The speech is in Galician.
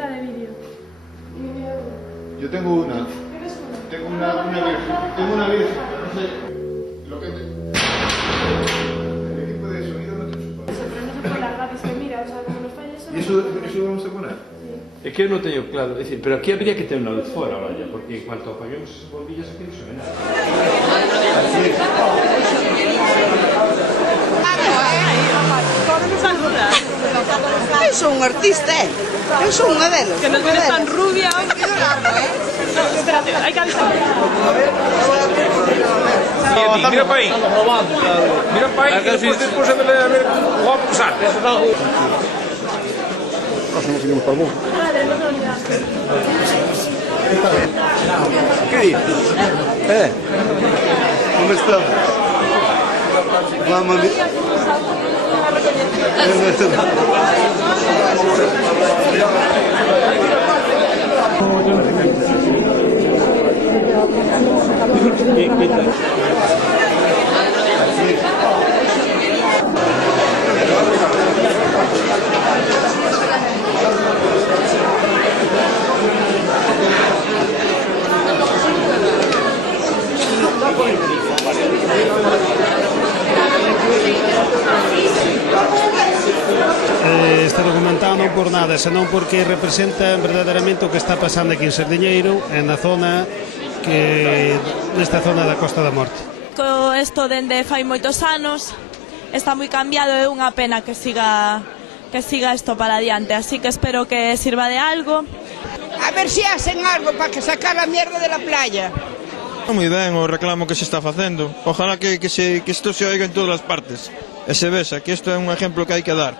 mitad de vídeo. Yo tengo una. Tengo una virgen. Tengo una virgen, pero no sé lo que te... El equipo de sonido no te chupa. Pero no se puede largar, es que mira, o sea, como nos falla eso... ¿Y eso vamos a poner? É que eu non teño claro, é dicir, pero aquí habría que ter unha luz fora, vaya, porque en cuanto apaguemos esas bombillas aquí non se ve nada. Eu sou un artista, eu sou unha delas. Que nos vienes tan rubia. No, espérate, hai que avisar. Mira para aí. Mira para aí que despois de ver o vamos pasar. Nós non seguimos para o mundo. Madre, no te olvidas. Que dices? Como estamos? Vamos a ver. Este documental non por nada, senón porque representa verdadeiramente o que está pasando aquí en Sardiñeiro, en a zona nesta zona da Costa da Morte. Co isto dende fai moitos anos está moi cambiado, é unha pena que siga isto para adiante, así que espero que sirva de algo. A ver se hacen algo para que sacar a mierda de la playa. Moi ben o reclamo que se está facendo. Ojalá que isto se oiga en todas as partes. E se vexa que isto é un exemplo que hai que dar.